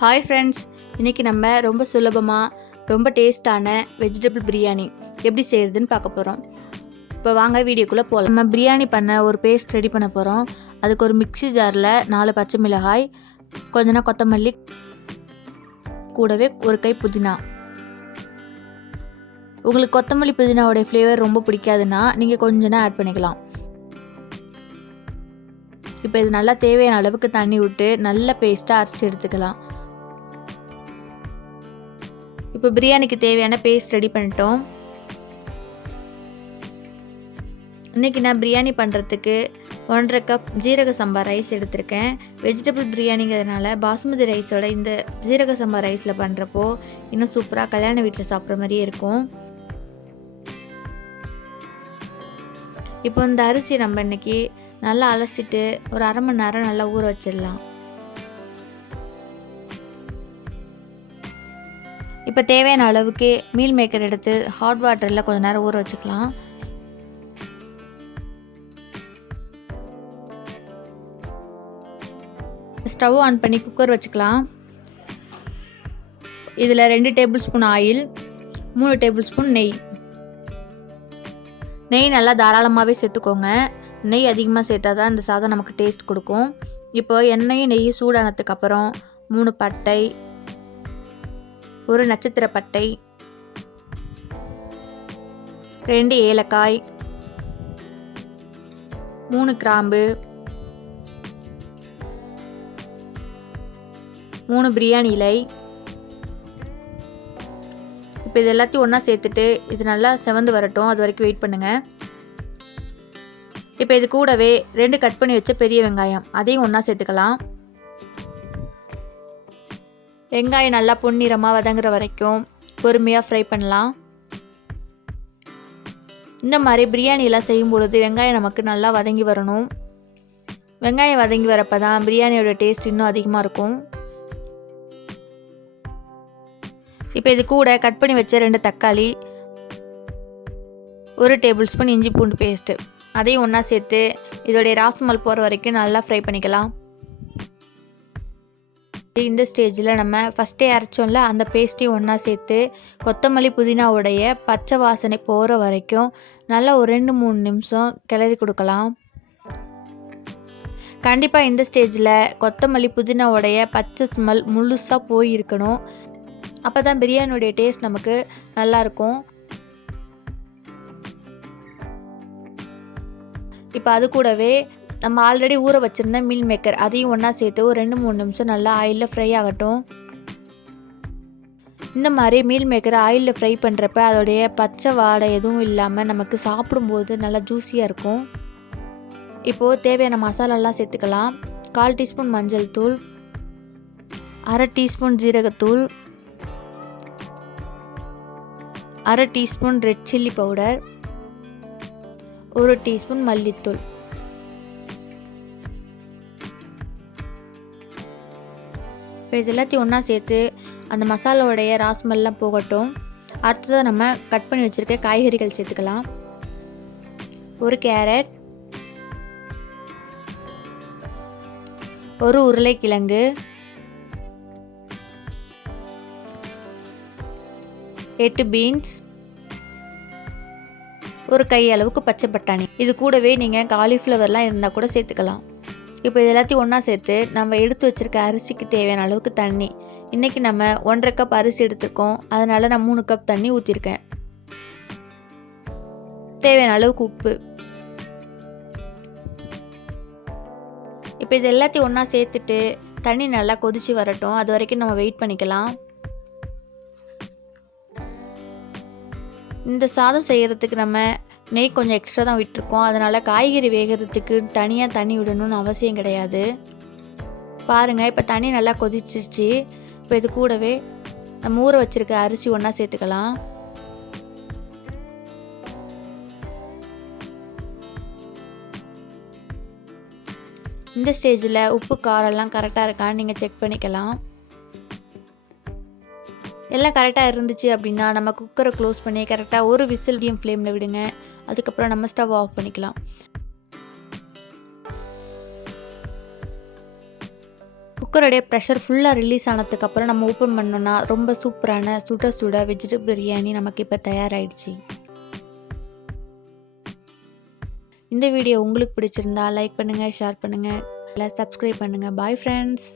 Hi friends இன்றைக்கி நம்ம ரொம்ப சுலபமாக ரொம்ப டேஸ்டான வெஜிடபிள் பிரியாணி எப்படி செய்கிறதுன்னு பார்க்க போகிறோம் இப்போ வாங்க வீடியோக்குள்ளே போகலாம் நம்ம பிரியாணி பண்ண ஒரு பேஸ்ட் ரெடி பண்ண போகிறோம் அதுக்கு ஒரு மிக்ஸி ஜாரில் நாலு பச்சை மிளகாய் கொஞ்ச கொத்தமல்லி கூடவே ஒரு கை புதினா. உங்களுக்கு கொத்தமல்லி புதினாவோடைய ஃப்ளேவர் ரொம்ப பிடிக்காதுன்னா நீங்கள் கொஞ்ச ஆட் பண்ணிக்கலாம். இப்போ இது நல்லா தேவையான அளவுக்கு தண்ணி விட்டு நல்ல பேஸ்ட்டாக அரைச்சி எடுத்துக்கலாம். இப்போ பிரியாணிக்கு தேவையான பேஸ்ட் ரெடி பண்ணிட்டோம். இன்றைக்கி நான் பிரியாணி பண்ணுறதுக்கு ஒன்றரை கப் ஜீரக சம்பா ரைஸ் எடுத்திருக்கேன். வெஜிடபிள் பிரியாணிங்கிறதுனால பாஸ்மதி ரைஸோட இந்த ஜீரக சம்பா ரைஸில் பண்ணுறப்போ இன்னும் சூப்பராக கல்யாண வீட்டில் சாப்பிட்ற மாதிரியே இருக்கும். இப்போ இந்த அரிசி நம்ம இன்றைக்கி நல்லா அலசிட்டு ஒரு அரை மணி நேரம் நல்லா ஊற வச்சிடலாம். இப்போ தேவையான அளவுக்கு மீல் மேக்கர் எடுத்து ஹாட் வாட்டரில் கொஞ்சம் நேரம் ஊற வச்சுக்கலாம். ஸ்டவ் ஆன் பண்ணி குக்கர் வச்சுக்கலாம். இதில் ரெண்டு டேபிள் ஸ்பூன் ஆயில் மூணு டேபிள் ஸ்பூன் நெய். நெய் நல்லா தாராளமாகவே சேர்த்துக்கோங்க. நெய் அதிகமாக சேர்த்தா தான் இந்த சாதம் நமக்கு டேஸ்ட் கொடுக்கும். இப்போ எண்ணெயும் நெய் சூடானதுக்கப்புறம் மூணு பட்டை ஒரு நட்சத்திர பட்டை ரெண்டு ஏலக்காய் மூணு கிராம்பு மூணு பிரியாணி இலை. இப்போ இது எல்லாத்தையும் ஒன்றா சேர்த்துட்டு இது நல்லா செவந்து வரட்டும். அது வரைக்கும் வெயிட் பண்ணுங்கள் இப்போ இது கூடவே ரெண்டு கட் பண்ணி வச்ச பெரிய வெங்காயம் அதையும் ஒன்றா சேர்த்துக்கலாம். வெங்காயம் நல்லா பொன்னிறமாக வதங்குற வரைக்கும் பொறுமையாக ஃப்ரை பண்ணலாம். இந்த மாதிரி பிரியாணியெலாம் செய்யும் பொழுது வெங்காயம் நமக்கு நல்லா வதங்கி வரணும். வெங்காயம் வதங்கி வரப்போ தான் பிரியாணியோட டேஸ்ட் இன்னும் அதிகமாக இருக்கும். இப்போ இது கூட கட் பண்ணி வச்ச ரெண்டு தக்காளி ஒரு டேபிள் ஸ்பூன் இஞ்சி பூண்டு பேஸ்ட்டு அதையும் ஒன்றா சேர்த்து இதோடைய ராஸ்மல் போகிற வரைக்கும் நல்லா ஃப்ரை பண்ணிக்கலாம். இந்த ஸ்டேஜில் நம்ம ஃபஸ்ட்டே அரைச்சோம்ல அந்த பேஸ்ட்டையும் ஒன்றா சேர்த்து கொத்தமல்லி புதினாவுடைய பச்சை வாசனை போகிற வரைக்கும் நல்லா ஒரு ரெண்டு மூணு நிமிஷம் கிளறி கொடுக்கலாம். கண்டிப்பாக இந்த ஸ்டேஜில் கொத்தமல்லி புதினாவுடைய பச்சை ஸ்மெல் முழுசாக போயிருக்கணும். அப்போ தான் பிரியாணியுடைய டேஸ்ட் நமக்கு நல்லாயிருக்கும் இப்போ அது கூடவே நம்ம ஆல்ரெடி ஊற வச்சுருந்த மீல் மேக்கர் அதையும் ஒன்றா சேர்த்து ஒரு ரெண்டு மூணு நிமிஷம் நல்லா ஆயிலில் ஃப்ரை ஆகட்டும். இந்த மாதிரி மீல் மேக்கரை ஆயிலில் ஃப்ரை பண்ணுறப்ப அதோடைய பச்சை வாடை எதுவும் இல்லாமல் நமக்கு சாப்பிடும்போது நல்லா ஜூஸியாக இருக்கும். இப்போது தேவையான மசாலாலாம் சேர்த்துக்கலாம். கால் டீஸ்பூன் மஞ்சள் தூள் அரை டீஸ்பூன் ஜீரகத்தூள் அரை டீஸ்பூன் ரெட் சில்லி பவுடர் ஒரு டீஸ்பூன் மல்லித்தூள். இப்போ இது எல்லாத்தையும் ஒன்றா சேர்த்து அந்த மசாலாவுடைய ராஸ்மெல்லாம் போகட்டும். அடுத்ததாக நம்ம கட் பண்ணி வச்சுருக்க காய்கறிகள் சேர்த்துக்கலாம். ஒரு கேரட் ஒரு உருளைக்கிழங்கு எட்டு பீன்ஸ் ஒரு கை அளவுக்கு பச்சை பட்டாணி. இது கூடவே நீங்கள் காலிஃப்ளவர்லாம் இருந்தால் கூட சேர்த்துக்கலாம். இப்போ இது எல்லாத்தையும் ஒன்றா சேர்த்து நம்ம எடுத்து வச்சுருக்க அரிசிக்கு தேவையான அளவுக்கு தண்ணி. இன்றைக்கி நம்ம ஒன்றரை கப் அரிசி எடுத்திருக்கோம். அதனால் நான் மூணு கப் தண்ணி ஊற்றிருக்கேன் தேவையான அளவுக்கு உப்பு. இப்போ இது எல்லாத்தையும் ஒன்றா சேர்த்துட்டு தண்ணி நல்லா கொதித்து வரட்டும். அது வரைக்கும் நம்ம வெயிட் பண்ணிக்கலாம். இந்த சாதம் செய்கிறதுக்கு நம்ம நெய் கொஞ்சம் எக்ஸ்ட்ரா தான் விட்டுருக்கோம். அதனால் காய்கறி வேகிறதுக்கு தனியாக தண்ணி விடணும்னு அவசியம் கிடையாது. பாருங்கள் இப்போ தண்ணி நல்லா கொதிச்சிருச்சு. இப்போ இது கூடவே நம்ம ஊற வச்சுருக்க அரிசி ஒன்றா சேர்த்துக்கலாம். இந்த ஸ்டேஜில் உப்பு காரெல்லாம் கரெக்டாக இருக்கான்னு நீங்கள் செக் பண்ணிக்கலாம். எல்லாம் கரெக்டாக இருந்துச்சு அப்படின்னா நம்ம குக்கரை க்ளோஸ் பண்ணி கரெக்டாக ஒரு விசில் மீடியம் ஃப்ளேமில் விடுங்க. அதுக்கப்புறம் நம்ம ஸ்டவ் ஆஃப் பண்ணிக்கலாம். குக்கருடைய ப்ரெஷர் ஃபுல்லாக ரிலீஸ் ஆனதுக்கப்புறம் நம்ம ஓப்பன் பண்ணோன்னா ரொம்ப சூப்பரான சுட சுட வெஜிடபிள் பிரியாணி நமக்கு இப்போ தயாராகிடுச்சு இந்த வீடியோ உங்களுக்கு பிடிச்சிருந்தா லைக் பண்ணுங்கள் ஷேர் பண்ணுங்கள் இல்லை சப்ஸ்கிரைப் பண்ணுங்கள் பாய் ஃப்ரெண்ட்ஸ்